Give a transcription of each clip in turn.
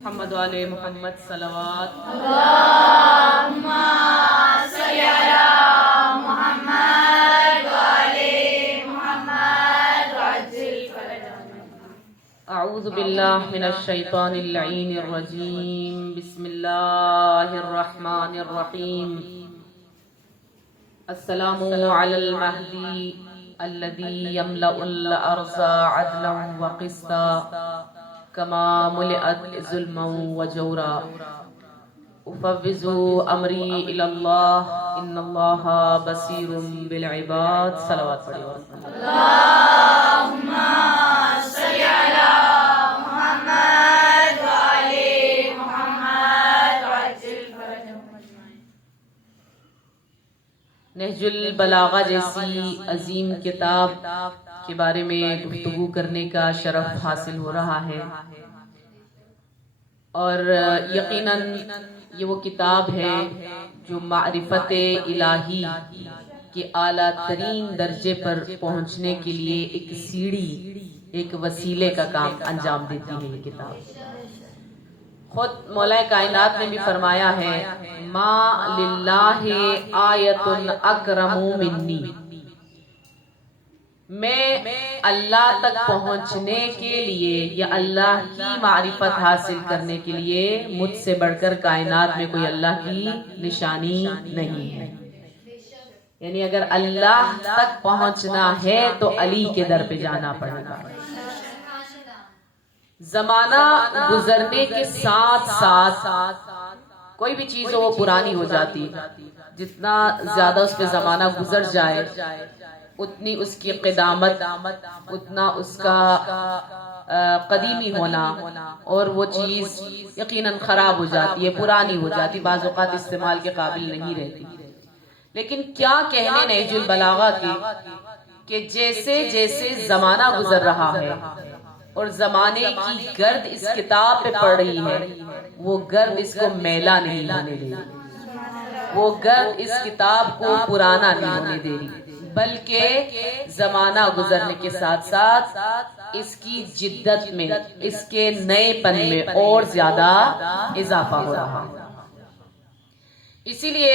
محمد والے محمد صلوات اللہم صلی علی محمد وعلی محمد وعجل فرجهم. اعوذ باللہ من الشیطان اللعین الرجیم بسم اللہ الرحمن الرحیم السلام علی المہدی الذی یملأ الارض عدلا وقسطا کما ملئت ظلما وجورا افوض امری الی اللہ ان اللہ بصیر بالعباد. صلوات پڑھیں. اللہم صلی علی محمد وعلی محمد وعجل فرجهم اجمعین. نہج البلاغہ جیسی عظیم کتاب کے بارے میں گفتگو کرنے کا شرف حاصل ہو رہا ہے، اور یقیناً یہ وہ کتاب ہے جو معرفت الہی کے اعلیٰ ترین درجے پر پہنچنے کے لیے ایک سیڑھی، ایک وسیلے کا کام انجام دیتی ہے. یہ کتاب خود مولا کائنات نے بھی فرمایا ہے، ما للہ آیت اکرم منی، میں اللہ تک پہنچنے کے لیے یا اللہ کی معرفت حاصل کرنے کے لیے مجھ سے بڑھ کر کائنات میں کوئی اللہ کی نشانی نہیں ہے. یعنی اگر اللہ تک پہنچنا ہے تو علی کے در پہ جانا پڑے گا. زمانہ گزرنے کے ساتھ ساتھ کوئی بھی چیز ہو وہ پرانی ہو جاتی ہے. جتنا زیادہ اس پہ زمانہ گزر جائے اتنی اس کی قدامت، اتنا اس کا قدیمی ہونا، اور وہ چیز یقیناً خراب ہو جاتی ہے، پرانی ہو جاتی، بعض اوقات استعمال کے قابل نہیں رہتی. لیکن کیا کہنے نہج البلاغہ کے کہ جیسے جیسے زمانہ گزر رہا ہے اور زمانے کی گرد اس کتاب پہ پڑ رہی ہے، وہ گرد اس کو میلا نہیں ہونے دے رہی، وہ گرد اس کتاب کو پرانا نہیں ہونے دے رہی، بلکہ زمانہ گزرنے کے ساتھ ساتھ اس کی جدت میں، اس کے نئے پن میں اور زیادہ اضافہ ہو رہا ہے. اسی لیے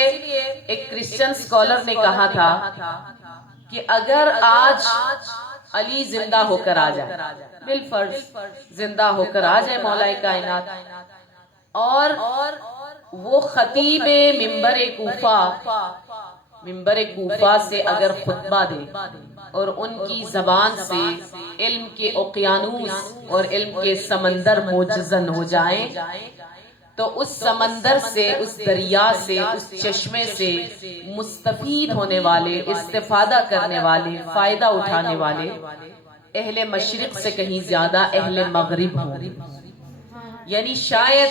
ایک کرسچن سکولر نے کہا تھا کہ اگر آج علی زندہ ہو کر آ جائے، بالفرض زندہ ہو کر آ جائے مولا کائنات، اور وہ خطیب ممبر کوفہ سے اگر خطبہ دے اور ان کی زبان سے علم کے اوقیانوس اور علم کے سمندر موجزن ہو جائیں، تو اس سمندر سے، اس دریا سے، اس چشمے سے مستفید ہونے والے، استفادہ کرنے والے، فائدہ اٹھانے والے اہل مشرق سے کہیں زیادہ اہل مغرب ہوں. یعنی شاید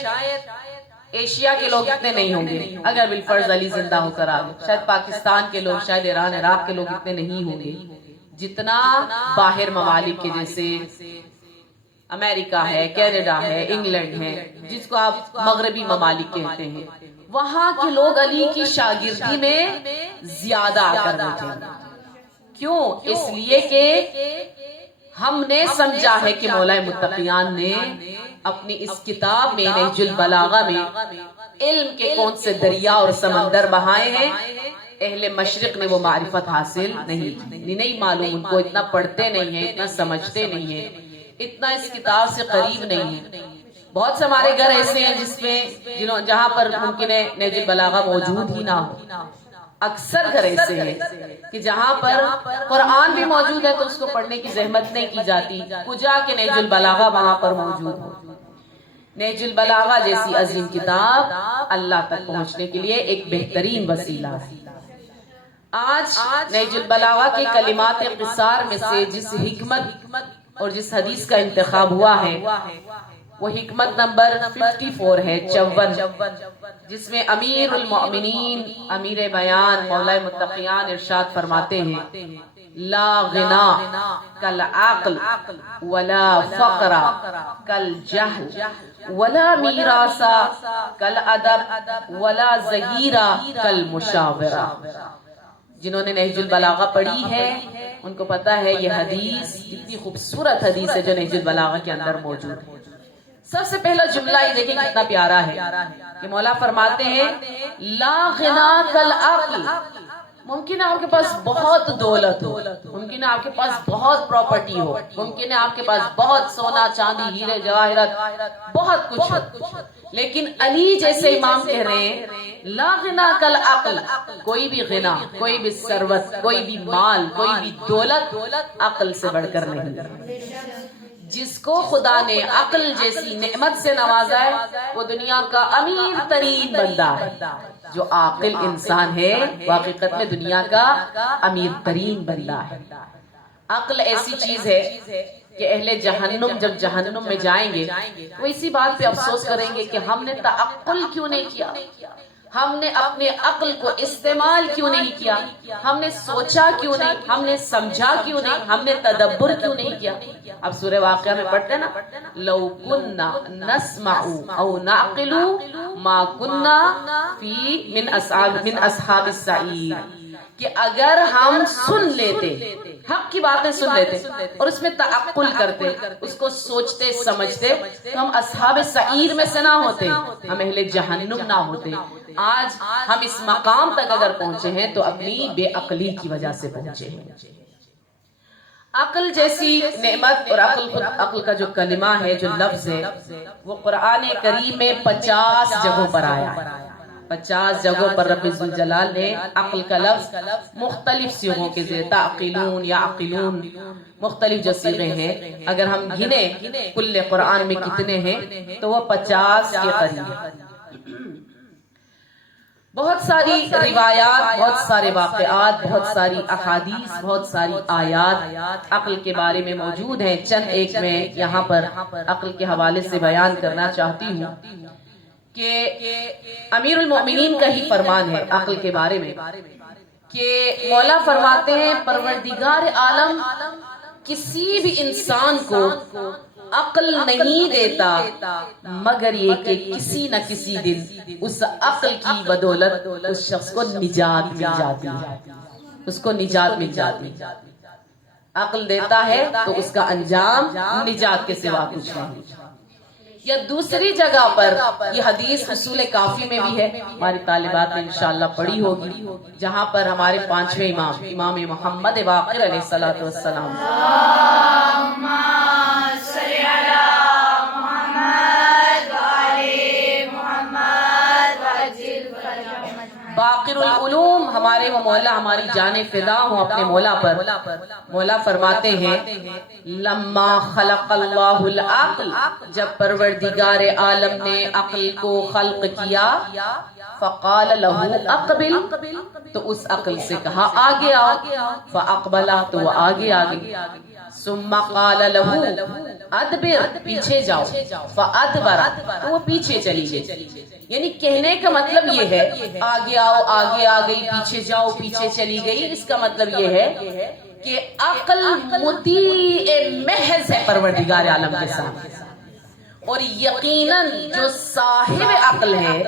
ایشیا کے لوگ اتنے نہیں ہوں گے اگر بالفرض علی زندہ ہو کر آگے، شاید پاکستان کے لوگ، شاید ایران عراق کے لوگ اتنے نہیں ہوں گے جتنا باہر ممالک کے جیسے امریکہ ہے، کینیڈا ہے، انگلینڈ ہے، جس کو آپ مغربی ممالک کہتے ہیں، وہاں کے لوگ علی کی شاگردی میں زیادہ آ کر بیٹھے ہیں. کیوں؟ اس لیے کہ ہم نے سمجھا ہے کہ مولا متقیان نے اپنی اس کتاب میں نہج البلاغہ میں علم کے کون سے دریا اور سمندر بہائے ہیں. اہل مشرق نے وہ معرفت حاصل نہیں معلوم، ان کو اتنا پڑھتے نہیں ہیں، اتنا سمجھتے نہیں ہیں، اتنا اس کتاب سے قریب نہیں ہے. بہت سے ہمارے گھر ایسے ہیں جس میں جہاں پر ممکن ہے نہج البلاغہ موجود ہی نہ ہو. اکثر گھر ایسے ہیں کہ جہاں پر قرآن بھی موجود ہے تو اس کو پڑھنے کی زحمت نہیں کی جاتی، کجا کے نہج البلاغہ وہاں پر موجود ہو. نہج البلاغہ جیسی عظیم کتاب اللہ تک پہنچنے کے لیے ایک بہترین وسیلہ ہے. آج نہج البلاغہ کے کلمات قصار میں سے جس حکمت اور جس حدیث کا انتخاب ہوا ہے وہ حکمت نمبر 54 ہے، 54، جس میں امیر المؤمنین، امیر بیان مولا متقیان ارشاد فرماتے ہیں، لا غنا کالعقل ولا فقر کالجہل ولا میراث کالادب ولا ظہیرہ کالمشاورہ. جنہوں نے نہج البلاغہ پڑھی ہے ان کو پتا ہے یہ حدیث کتنی خوبصورت حدیث ہے جو نہج البلاغہ کے اندر موجود ہے. سب سے پہلا جملہ یہ دیکھیں کتنا پیارا ہے کہ مولا فرماتے ہیں لا غنا کالعقل. ممکن ہے آپ کے پاس بہت دولت ہو، ممکن ہے آپ کے پاس بہت پراپرٹی ہو، ممکن ہے آپ کے پاس بہت سونا چاندی ہیرے جواہرات بہت کچھ ہو، لیکن علی جیسے امام کہہ رہے ہیں لا غنا کالعقل. کوئی بھی غنا، کوئی بھی ثروت، کوئی بھی مال، کوئی بھی دولت عقل سے بڑھ کر نہیں. جس کو خدا نے عقل جیسی نعمت سے نوازا ہے وہ دنیا کا امیر ترین بندہ ہے. جو عاقل انسان ہے وہ حقیقت میں دنیا کا امیر ترین بندہ ہے. عقل ایسی چیز ہے کہ اہل جہنم جب جہنم میں جائیں گے وہ اسی بات پہ افسوس کریں گے کہ ہم نے تعقل کیوں نہیں کیا، ہم نے اپنے عقل کو استعمال کیوں نہیں کیا، ہم نے سوچا کیوں نہیں، ہم نے سمجھا کیوں نہیں، ہم نے تدبر کیوں نہیں کیا. اب سورہ واقعہ میں پڑھتے ہیں نا لو کننا نسمع او نعقل ما کننا فی من اصحاب السعیر، کہ اگر ہم سن لیتے، حق کی باتیں سن لیتے اور اس میں تعقل کرتے، اس کو سوچتے سمجھتے تو ہم اصحاب سعیر میں سے نہ ہوتے، ہم اہل جہنم نہ ہوتے. آج ہم اس مقام تک اگر پہنچے ہیں تو اپنی بے عقلی کی وجہ سے پہنچے ہیں. عقل جیسی نعمت اور عقل کا جو کلمہ ہے، جو لفظ ہے، وہ قرآن کریم میں 50 جگہوں پر آیا ہے. 50 جگہوں پر رب ذوالجلال نے عقل کا لفظ مختلف صیغوں کے ذریعے تعقلون یا عقلون مختلف جو صیغے ہیں اگر ہم گنے کل قرآن میں کتنے ہیں تو وہ 50 کے قریب ہیں. بہت ساری روایات، بہت سارے واقعات، بہت ساری احادیث، بہت ساری آیات عقل کے بارے میں موجود ہیں. چند ایک میں یہاں پر عقل کے حوالے سے بیان کرنا چاہتی ہوں کہ امیر المؤمنین کا ہی فرمان ہے عقل کے بارے میں کہ مولا فرماتے ہیں پروردگار عالم کسی بھی انسان کو عقل نہیں دیتا مگر یہ کہ کسی نہ کسی دن اس عقل کی بدولت اس شخص کو نجات مل جاتی ہے، اس کو نجات مل جاتی ہے. عقل دیتا ہے تو اس کا انجام نجات کے سوا کچھ نہیں. یا دوسری جگہ پر یہ حدیث اصول کافی میں بھی ہے، ہماری طالبات نے انشاءاللہ پڑھی ہوگی، جہاں پر ہمارے 5ویں امام محمد باقر علیہ الصلوۃ والسلام باقر العلوم ہمارے وہ مولا، ہماری جان فدا ہوں اپنے مولا پر. مولا فرماتے ہیں لما خلق اللہ العقل، جب پروردگار عالم نے عقل کو خلق کیا، فقال له اقبل، تو اس عقل سے کہا آگے آؤ، فاقبلا، تو وہ آگے آگے. ثم قال له ادبر، پیچھے جاؤ، فادبر، تو وہ پیچھے چلی گئی. یعنی کہنے کا مطلب یہ ہے آگے آؤ، آگے آ گئی، پیچھے جاؤ، پیچھے چلی گئی. اس کا مطلب یہ ہے کہ عقل مطیع محض ہے پروردگار عالم کے سامنے، اور یقیناً جو صاحب عقل ہے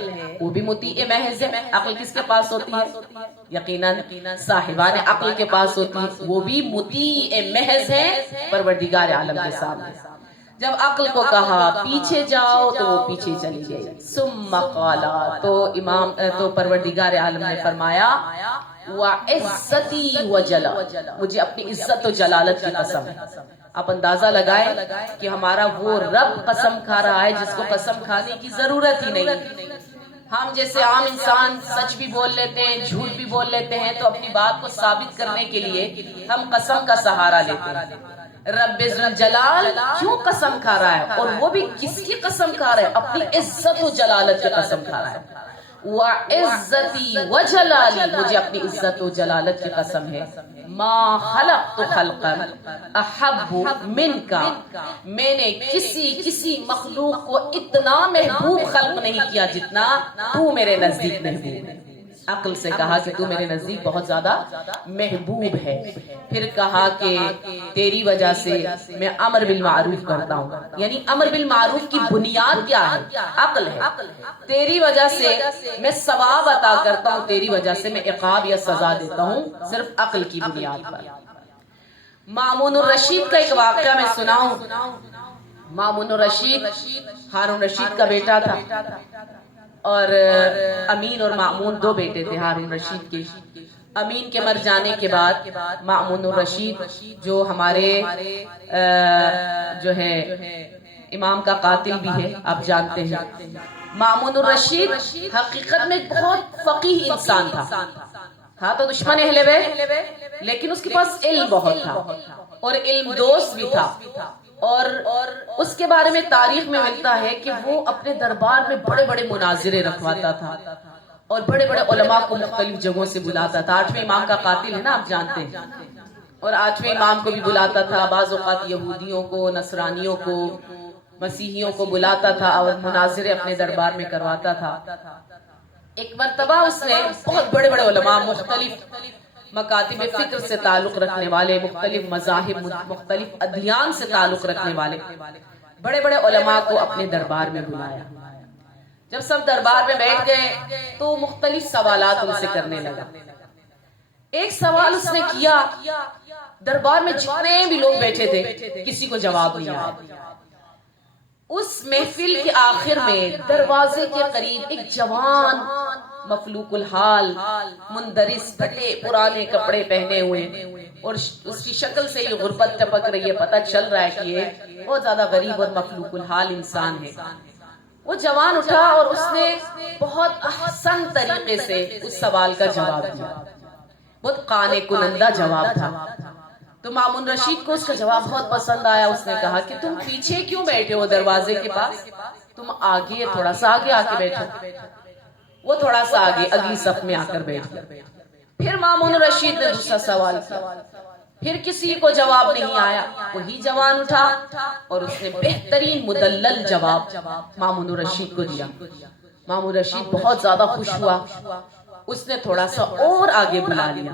وہ بھی مطیع محض ہے. عقل کس کے پاس ہوتی ہے؟ یقیناً صاحبان عقل کے پاس ہوتی ہے، وہ بھی مطیع محض ہے پروردگار عالم کے سامنے. جب عقل کو کہا پیچھے جاؤ تو وہ پیچھے چلی گئی. ثم قالا، تو پروردگار عالم نے فرمایا وعزتی وجلال، مجھے اپنی عزت و جلالت کی قسم ہے. آپ اندازہ لگائیں کہ ہمارا وہ رب قسم کھا رہا ہے جس کو قسم کھانے کی ضرورت ہی نہیں. ہم جیسے عام انسان سچ بھی بول لیتے ہیں، جھوٹ بھی بول لیتے ہیں، تو اپنی بات کو ثابت کرنے کے لیے ہم قسم کا سہارا لیتے ہیں. رب ذوالجلال کیوں قسم کھا رہا ہے، اور وہ بھی کس کی قسم کھا رہا ہے؟ اپنی عزت و جلالت کی قسم کھا رہا ہے. وعزتی وجلالی، مجھے اپنی عزت و جلالت کی قسم ہے، ما خلقت خلقا احب منک، میں نے کسی مخلوق کو اتنا محبوب خلق نہیں کیا جتنا تو میرے نزدیک محبوب ہے. عقل سے کہا کہ تو میرے نزدیک بہت زیادہ محبوب ہے. پھر کہا کہ تیری وجہ سے میں امر بالمعروف کرتا ہوں، یعنی امر بالمعروف کی بنیاد کیا ہے؟ عقل ہے. تیری وجہ سے میں ثواب عطا کرتا ہوں، تیری وجہ سے میں عقاب یا سزا دیتا ہوں، صرف عقل کی بنیاد پر. مامون الرشید کا ایک واقعہ میں سناؤں مامون الرشید ہارون رشید کا بیٹا تھا، اور امین اور مامون دو بیٹے تھے ہارون رشید کے۔ امین کے مر جانے کے بعد مامون الرشید جو ہمارے جو ہے امام کا قاتل بھی ہے، آپ جانتے ہیں، مامون الرشید حقیقت میں بہت فقیہ انسان تھا تو دشمن اہل بیت، لیکن اس کے پاس علم بہت تھا اور علم دوست بھی تھا، اور اس کے بارے میں تاریخ میں ملتا ہے کہ وہ اپنے دربار میں بڑے بڑے مناظرے رکھواتا تھا اور بڑے بڑے علماء کو مختلف جگہوں سے بلاتا تھا۔ 8ویں امام کا قاتل ہے نا، آپ جانتے ہیں، اور 8ویں امام کو بھی بلاتا تھا، بعض اوقات یہودیوں کو، نصرانیوں کو، مسیحیوں کو بلاتا تھا اور مناظرے اپنے دربار میں کرواتا تھا۔ ایک مرتبہ اس نے بہت بڑے بڑے علماء، مختلف مکاتب فکر سے تعلق رکھنے والے، مختلف مذاہب، مختلف ادیان سے تعلق رکھنے والے بڑے بڑے علماء کو اپنے دربار میں بلایا۔ جب سب دربار میں بیٹھ گئے تو مختلف سوالات ان سے کرنے لگا۔ ایک سوال اس نے کیا، دربار میں جتنے بھی لوگ بیٹھے تھے کسی کو جواب نہیں آیا۔ اس محفل کے آخر میں دروازے کے قریب ایک جوان مفلوق الحال، مندرس، پھٹے پرانے کپڑے پہنے ہوئے، اور اس کی شکل سے یہ غربت ٹپک رہی ہے، پتہ چل رہا ہے کہ یہ بہت زیادہ غریب اور مفلوق الحال انسان ہے۔ وہ جوان اٹھا اور اس نے بہت احسن طریقے سے اس سوال کا جواب دیا، بہت قانع کنندہ جواب تھا۔ تو مامون رشید کو اس کا جواب بہت پسند آیا۔ اس نے کہا کہ تم پیچھے کیوں بیٹھے ہو دروازے کے پاس، تم آگے، تھوڑا سا آگے آ کے بیٹھو۔ وہ تھوڑا سا آگے اگلی صف میں آ کر بیٹھ گئے۔ پھر مامون رشید نے دوسرا سوال کیا، پھر کسی کو جواب نہیں آیا۔ وہی جوان اٹھا اور اس نے بہترین مدلل جواب مامون رشید کو دیا۔ مامون رشید بہت زیادہ خوش ہوا، اس نے تھوڑا سا اور آگے بلا لیا،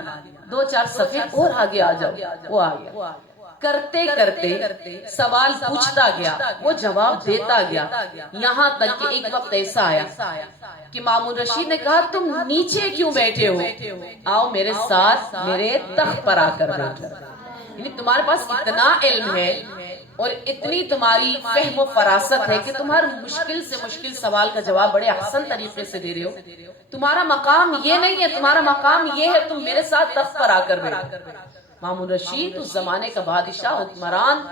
2-4 صفحے اور آگے آ جاؤ۔ وہ آ گیا، کرتے کرتے سوال پوچھتا گیا، وہ جواب دیتا گیا، یہاں تک کہ ایک وقت ایسا آیا کہ مامون رشید نے کہا تم نیچے کیوں بیٹھے ہو، آؤ میرے ساتھ میرے تخت پر آ کر بیٹھو۔ یعنی تمہارے پاس اتنا علم ہے اور اتنی تمہاری فہم و فراست ہے کہ تمہارا مشکل سے مشکل سوال کا جواب بڑے احسن طریقے سے دے رہے ہو۔ تمہارا مقام یہ نہیں ہے، تمہارا مقام یہ ہے تم میرے ساتھ تخت پر آ کر بیٹھو۔ مامون رشید اس زمانے کا بادشاہ، حکمران،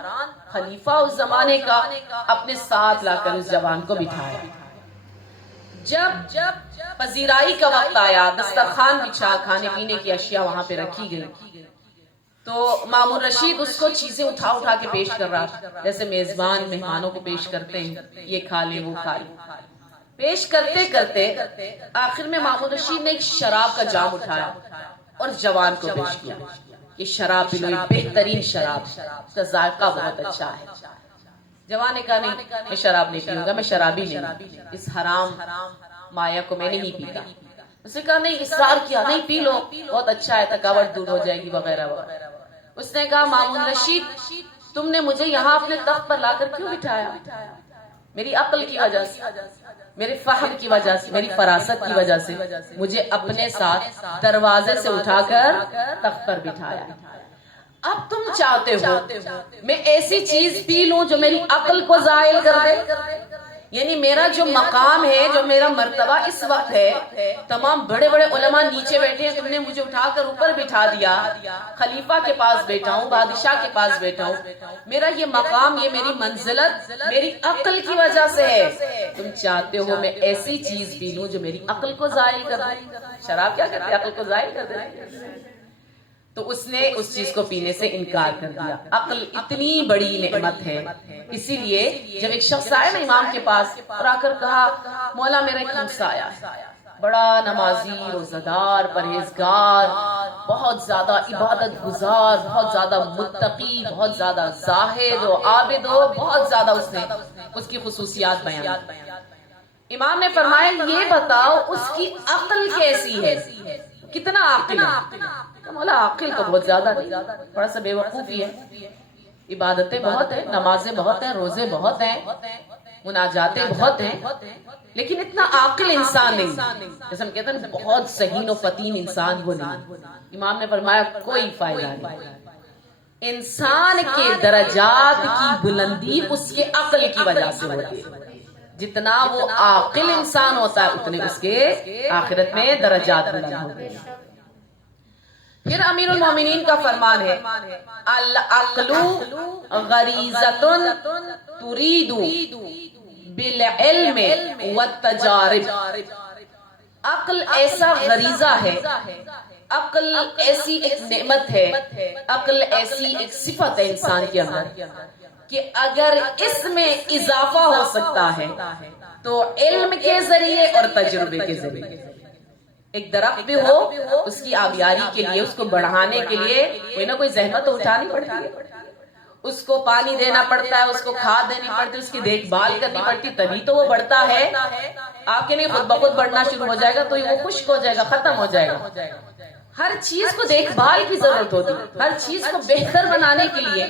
خلیفہ اس زمانے کا، اپنے ساتھ لا کر اس جوان کو بٹھایا۔ جب پذیرائی کا وقت آیا، دسترخوان بچھا، کھانے پینے کی اشیاء وہاں پہ رکھی گئی، تو مامون رشید اس کو چیزیں اٹھا اٹھا کے پیش کر رہا تھا، جیسے میزبان مہمانوں کو پیش کرتے ہیں، یہ کھا لیں وہ کھا لیں۔ پیش کرتے کرتے آخر میں مامون رشید نے ایک شراب کا جام اٹھایا اور جوان کو پیش کیا، یہ شراب پی لو، یہ بہترین شراب، اس کا ذائقہ بہت اچھا ہے۔ جوان نے کہا نہیں، میں شراب نہیں پیوں گا، میں شرابی نہیں، اس حرام مایا کو میں نہیں پیتا۔ اس نے کہا نہیں، اصرار کیا، نہیں پی لو، بہت اچھا ہے، تھکاوٹ دور ہو جائے گی وغیرہ وغیرہ۔ اس نے کہا مامون رشید تم نے مجھے یہاں اپنے تخت پر لا کر کیوں بٹھایا؟ میری عقل کی وجہ سے، میرے فہم کی وجہ سے، میری فراست کی وجہ سے مجھے اپنے ساتھ دروازے سے اٹھا کر تخت پر بٹھایا۔ اب تم چاہتے ہو میں ایسی چیز پی لوں جو میری عقل کو زائل کر دے؟ یعنی میرا جو مقام ہے، جو میرا مرتبہ اس وقت ہے، تمام بڑے بڑے علماء نیچے بیٹھے ہیں، تم نے مجھے اٹھا کر اوپر بٹھا دیا، خلیفہ کے پاس بیٹھا ہوں، بادشاہ کے پاس بیٹھا ہوں، میرا یہ مقام، یہ میری منزلت میری عقل کی وجہ سے ہے، تم چاہتے ہو میں ایسی چیز پی لوں جو میری عقل کو زائل کر دے؟ شراب کیا کرتے، عقل کو زائل کر دے۔ تو اس نے اس چیز کو پینے سے انکار کر دیا۔ عقل اتنی بڑی نعمت ہے، اسی لیے جب ایک شخص آیا نا امام کے پاس اور آ کر کہا مولا میرا ایک ہمسا آیا ہے، بڑا نمازی، روزہ دار، پرہیزگار، بہت زیادہ عبادت گزار، بہت زیادہ متقی، بہت زیادہ زاہد و عابد و بہت زیادہ اس نے اس کی خصوصیات بیان۔ امام نے فرمایا یہ بتاؤ اس کی عقل کیسی ہے، کتنا عاقل ہے؟ مولا عاقل تو بہت زیادہ نہیں، تھوڑا سا بے وقوفی ہے، عبادتیں بہت ہیں، نمازیں بہت ہیں، روزے بہت ہیں، مناجاتیں بہت ہیں، لیکن اتنا عاقل انسان نہیں، جیسے ہم کہتے ہیں بہت ذہین و فطین انسان وہ نہیں۔ امام نے فرمایا کوئی فائدہ نہیں، انسان کے درجات کی بلندی اس کے عقل کی وجہ سے ہوتی ہے. جتنا وہ عاقل انسان ہوتا ہے اتنے اس کے آخرت میں درجات بلند ہوتے ہیں. پھر امیر المومنین کا فرمان ہے العقل غریزۃ ترید بالعلم والتجارب. عقل ایسا غریزہ ہے، عقل ایسی ایک نعمت ہے، عقل ایسی ایک صفت ہے انسان کے اندر کہ اگر اس میں اضافہ ہو سکتا ہے تو علم کے ذریعے اور تجربے کے ذریعے. ایک درخت بھی ہو اس کی آبیاری کے لیے، اس کو بڑھانے کے لیے کوئی نہ کوئی زحمت تو اٹھانی پڑتی ہے، اس کو پانی دینا پڑتا ہے، اس کو کھاد دینی پڑتی ہے، اس کی دیکھ بھال کرنی پڑتی، تبھی تو وہ بڑھتا ہے. آپ کے لیے خود بخود بڑھنا شروع ہو جائے گا تو وہ خشک ہو جائے گا، ختم ہو جائے گا. ہر چیز کو دیکھ بھال کی ضرورت ہوتی ہے، ہر چیز کو بہتر بنانے کے لیے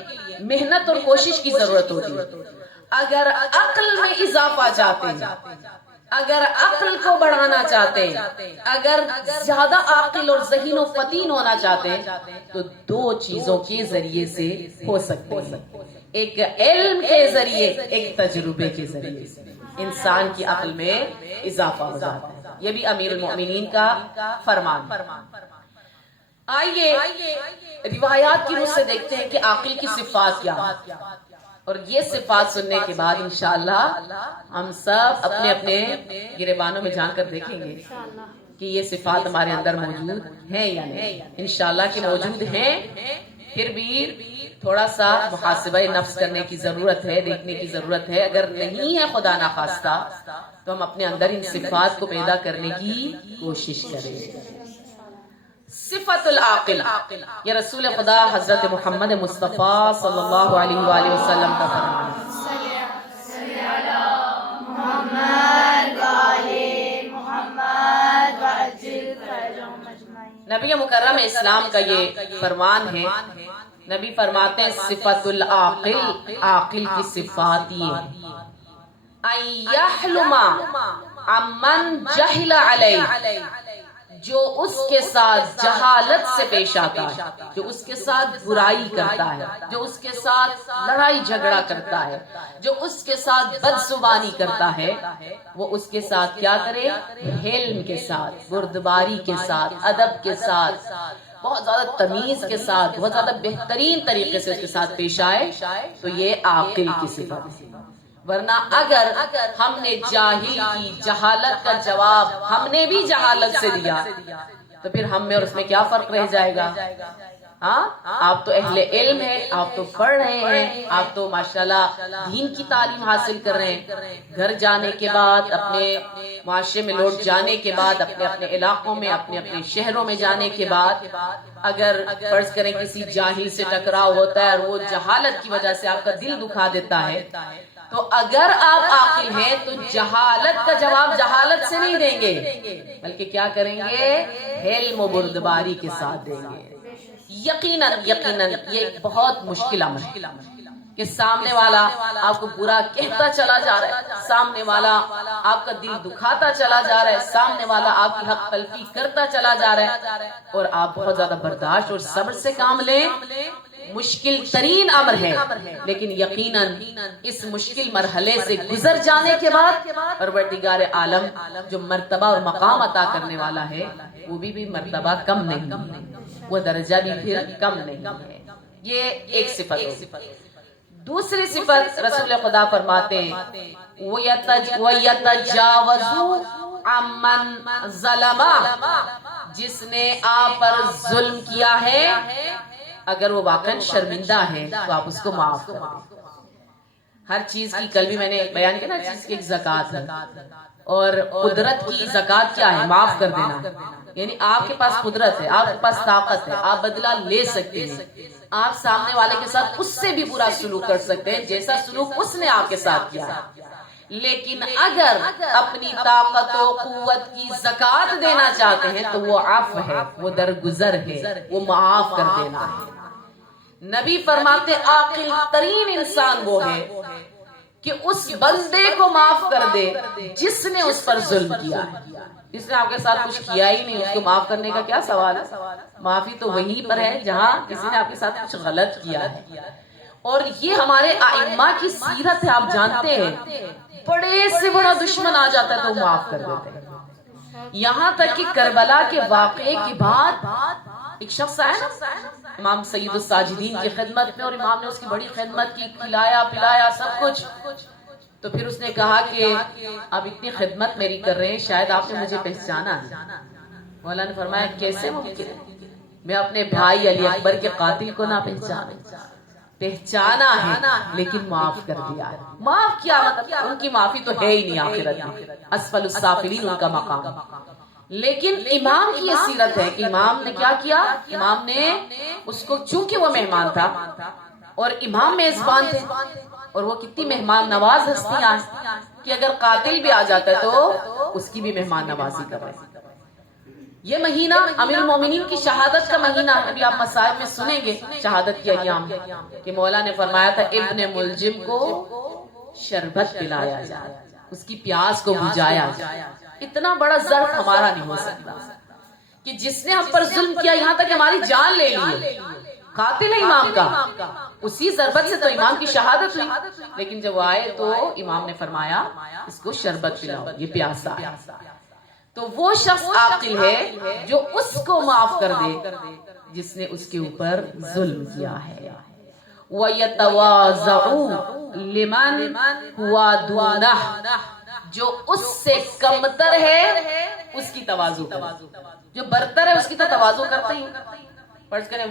محنت اور کوشش کی ضرورت ہوتی ہے. اگر عقل میں اضافہ چاہتے ہیں، اگر عقل کو بڑھانا چاہتے ہیں، اگر زیادہ عاقل اور ذہین و فطین ہونا چاہتے ہیں تو دو چیزوں کے ذریعے سے ہو سکتے ہیں. ایک علم کے ذریعے، ایک تجربے کے ذریعے سے انسان کی عقل میں اضافہ ہو جاتا ہے. یہ بھی امیر المؤمنین کا فرمان. آئیے روایات کی روح سے دیکھتے ہیں کہ عاقل کی صفات کیا ہیں، اور یہ صفات سننے کے بعد انشاءاللہ ہم سب اپنے اپنے گریبانوں میں جان کر دیکھیں گے کہ یہ صفات ہمارے اندر موجود ہیں یا نہیں. انشاءاللہ کہ موجود ہیں. پھر بھی تھوڑا سا محاسبہ نفس کرنے کی ضرورت ہے، دیکھنے کی ضرورت ہے. اگر نہیں ہے خدا نخواستہ تو ہم اپنے اندر ان صفات کو پیدا کرنے کی کوشش کریں. صفت العاقل، یہ رسول خدا حضرت محمد مصطفیٰ صلی اللہ علیہ وآلہ وسلم کا فرمان ہے. نبی مکرم اسلام کا یہ فرمان ہے. نبی فرماتے ہیں صفت العاقل، عاقل کی صفات یہ ان یحلم عمن جہل علیہ، جو اس کے ساتھ جہالت سے پیش آتا ہے، جو اس کے ساتھ برائی کرتا ہے، جو اس کے ساتھ لڑائی جھگڑا کرتا ہے، جو اس کے ساتھ بدزبانی کرتا ہے، وہ اس کے ساتھ کیا کرے؟ حلم کے ساتھ، بردباری کے ساتھ، ادب کے ساتھ، بہت زیادہ تمیز کے ساتھ، بہت زیادہ بہترین طریقے سے اس کے ساتھ پیش آئے تو یہ عاقل کی صفت ہے. ورنہ اگر ہم نے جاہل کی جہالت کا جواب ہم نے بھی جہالت سے دیا تو پھر ہم میں اور اس میں کیا فرق رہ جائے گا؟ ہاں، آپ تو اہل علم ہیں، آپ تو پڑھ رہے ہیں، آپ تو ماشاءاللہ دین کی تعلیم حاصل کر رہے ہیں. گھر جانے کے بعد، اپنے معاشرے میں لوٹ جانے کے بعد، اپنے اپنے علاقوں میں، اپنے اپنے شہروں میں جانے کے بعد اگر فرض کریں کسی جاہل سے ٹکراؤ ہوتا ہے اور وہ جہالت کی وجہ سے آپ کا دل دکھا دیتا ہے، تو اگر آپ عاقل ہیں تو جہالت کا جواب جہالت سے نہیں دیں گے، بلکہ کیا کریں گے؟ علم و بردباری کے ساتھ دیں گے. یقیناً یہ ایک بہت مشکل عمل ہے کہ سامنے والا آپ کو برا کہتا چلا جا رہا ہے، سامنے والا آپ کا دل دکھاتا چلا جا رہا ہے، سامنے والا آپ کی حق تلفی کرتا چلا جا رہا ہے، اور آپ بہت زیادہ برداشت اور صبر سے کام لیں. مشکل ترین امر ہے، لیکن یقیناً اس مشکل مرحلے سے گزر جانے کے بعد پروردگار عالم جو مرتبہ اور مقام عطا کرنے والا ہے وہ بھی مرتبہ کم نہیں ہے، وہ درجہ بھی پھر کم نہیں ہے. یہ ایک صفت ہے. دوسری صفت رسول خدا فرماتے ہیں وَيَتَجَاوَزُ عَمَّنْ ظَلَمَ، جس نے آپ پر ظلم کیا ہے اگر وہ واقعا شرمندہ ہے تو آپ اس کو معاف کر دیں. ہر چیز کی، کل بھی میں نے بیان کیا نا، چیز کی ایک زکوٰۃ ہے، اور قدرت کی زکوٰۃ کیا ہے؟ معاف کر دینا. یعنی آپ کے پاس قدرت ہے، آپ کے پاس طاقت ہے، آپ بدلہ لے سکتے ہیں، آپ سامنے والے کے ساتھ اس سے بھی برا سلوک کر سکتے ہیں جیسا سلوک اس نے آپ کے ساتھ کیا ہے. لیکن اگر اپنی طاقت و قوت کی زکوٰۃ دینا چاہتے ہیں تو وہ عفو ہے، وہ درگزر ہے، وہ معاف کر دینا ہے. نبی فرماتے عاقل ترین انسان وہ ہے کہ اس بندے کو معاف کر دے جس نے اس پر ظلم کیا ہے. جس نے آپ کے ساتھ کچھ کیا ہی نہیں، اس کو معاف کرنے کا کیا سوال ہے؟ معافی تو وہیں پر ہے جہاں کسی نے آپ کے ساتھ کچھ غلط کیا ہے. اور یہ ہمارے ائمہ کی سیرت ہے. آپ جانتے ہیں بڑے سے بڑا دشمن آ جاتا ہے تو معاف کر دیتے ہیں. یہاں تک کہ کربلا کے واقعے کے بعد ایک شخص آیا نا امام سید الساجدین کی خدمت میں، اور امام نے اس کی بڑی خدمت کی، کھلایا پلایا سب کچھ. تو پھر اس نے کہا کہ آپ اتنی خدمت میری کر رہے ہیں، شاید آپ نے مجھے پہچانا ہے. مولا نے فرمایا کیسے ممکن ہے؟ میں اپنے بھائی علی اکبر کے قاتل کو نہ پہچانا ہے لیکن معاف کر دیا ہے. معاف کیا مطلب ان کی معافی تو ہے ہی نہیں آخرت میں، اسفل السافلین ان کا مقام. لیکن امام کی یہ سیرت ہے کہ امام نے کیا کیا؟ امام نے اس کو، چونکہ وہ مہمان تھا اور امام میزبان تھے، اور وہ کتنی مہمان نواز ہستیاں ہیں کہ اگر قاتل بھی آ جاتا ہے تو اس کی بھی مہمان نوازی کر رہے ہیں. یہ مہینہ امیر المومنین کی شہادت کا مہینہ ہے. ابھی آپ مصائب میں سنیں گے شہادت کے ایام کہ مولا نے فرمایا تھا ابن ملجم کو شربت پلایا جائے، اس کی پیاس کو بجھایا جائے. اتنا بڑا ظرف ہمارا نہیں ہو سکتا کہ جس نے ہم پر ظلم کیا، یہاں تک ہماری جان لے لی، قاتل ہے امام کا، اسی ضربت سے تو امام کی شہادت ہوئی. لیکن جب وہ آئے تو امام نے فرمایا اس کو شربت پلاؤ، یہ پیاسا ہے. تو وہ شخص عاقل ہے جو اس کو معاف کر دے جس نے اس کے اوپر ظلم کیا ہے. وَيَتَوَاضَعُ لِمَنْ هُوَ دُونَهُ، جو اس سے کمتر ہے اس کی تواضع کرے. جو برتر ہے اس کی تو تواضع کرتے ہی. فرض کریں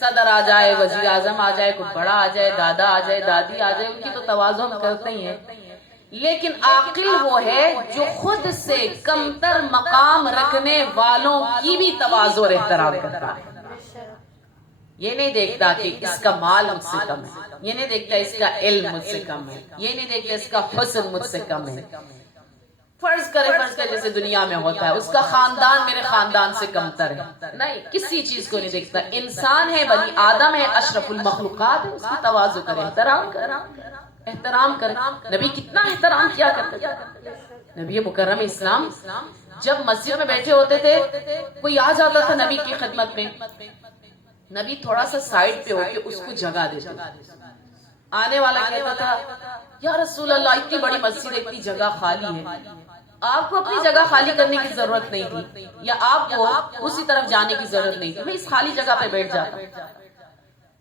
صدر آ جائے، وزیر اعظم آ جائے، کوئی بڑا آ جائے، دادا آ جائے، دادی آ جائے، ان کی تو تواضع ہم کرتے ہی ہیں. لیکن عاقل وہ ہے جو خود سے کمتر مقام رکھنے والوں کی بھی تواضع اور احترام کرتا ہے. یہ نہیں دیکھتا کہ اس کا مال مجھ سے کم ہے، یہ نہیں دیکھتا اس کا علم مجھ سے کم ہے، یہ نہیں دیکھتا اس کا حسن مجھ سے کم ہے. فرض کرے جیسے دنیا میں ہوتا ہے اس کا خاندان میرے خاندان سے کمتر ہے، نہیں، کسی چیز کو نہیں دیکھتا. انسان ہے، بنی آدم ہے، اشرف المخلوقات ہے، اس کی تواضع کرے، احترام کرے. نبی کتنا احترام کیا کرتے تھے. نبی مکرم اسلام جب مسجد میں بیٹھے ہوتے تھے، کوئی آ جاتا تھا نبی کی خدمت میں، نبی تھوڑا سا سائڈ پہ ہو کے اس کو جگہ دیتے. آنے والا کہتا تھا یا رسول اللہ اتنی بڑی مسجد، اتنی جگہ خالی ہے، آپ کو اپنی جگہ خالی کرنے کی ضرورت نہیں تھی، یا آپ کو اسی طرف جانے کی ضرورت نہیں تھی، میں اس خالی جگہ پہ بیٹھ جاتا.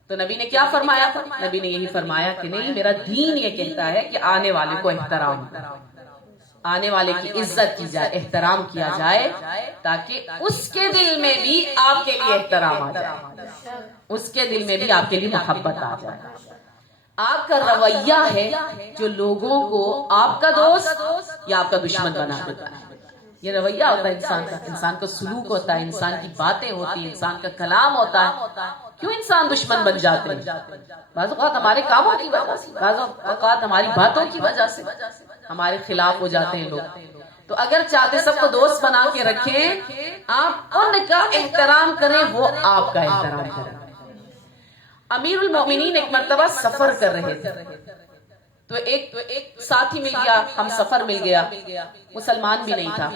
تو نبی نے کیا فرمایا تھا؟ نبی نے یہی فرمایا کہ نہیں، میرا دین یہ کہتا ہے کہ آنے والے کو احترام، آنے والے کی عزت کی جائے، احترام کیا جائے، تاکہ اس کے دل میں بھی آپ کے لیے احترام آ جائے، اس کے دل میں بھی آپ کے لیے محبت آ جائے. آپ کا رویہ ہے جو لوگوں کو آپ کا دوست یا آپ کا دشمن بنا دیتا ہے. یہ رویہ ہوتا ہے انسان کا، انسان کا سلوک ہوتا ہے، انسان کی باتیں ہوتی ہیں، انسان کا کلام ہوتا ہے. کیوں انسان دشمن بن جاتے ہیں؟ بعض اوقات ہمارے کاموں کی وجہ سے، بعض اوقات ہماری باتوں کی وجہ سے ہمارے خلاف ہو جاتے ہیں لوگ. تو اگر چاہتے سب کو دوست بنا کے رکھیں، آپ ان کا احترام کریں، وہ آپ کا احترام کریں. امیر المومنین ایک مرتبہ سفر کر رہے تھے، تو ایک ساتھی مل گیا، ہم سفر مل گیا، مسلمان بھی نہیں تھا.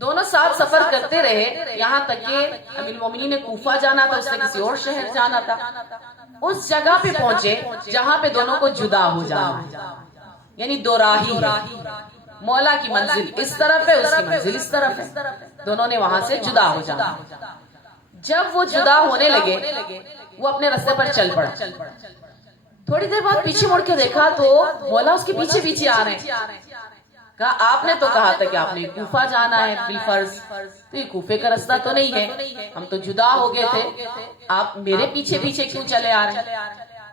دونوں ساتھ سفر کرتے رہے یہاں تک کہ امیر المومنین نے کوفہ جانا تھا، اس نے کسی اور شہر جانا تھا. اس جگہ پہ پہنچے جہاں پہ دونوں کو جدا ہو جانا ہے، یعنی دو راہی ہے. مولا کی منزل اس طرف ہے، اس کی منزل اس طرف ہے، دونوں نے وہاں سے جدا ہو جانا. جب وہ جدا ہونے لگے وہ اپنے راستے پر چل پڑا. تھوڑی دیر بعد پیچھے مڑ کے دیکھا تو مولا اس کے پیچھے پیچھے آ رہے ہیں. کہا آپ نے تو کہا تھا کہ آپ نے کوفہ جانا ہے بالفرض، تو یہ کوفے کا راستہ تو نہیں ہے، ہم تو جدا ہو گئے تھے، آپ میرے پیچھے پیچھے کیوں چلے آ رہے ہیں؟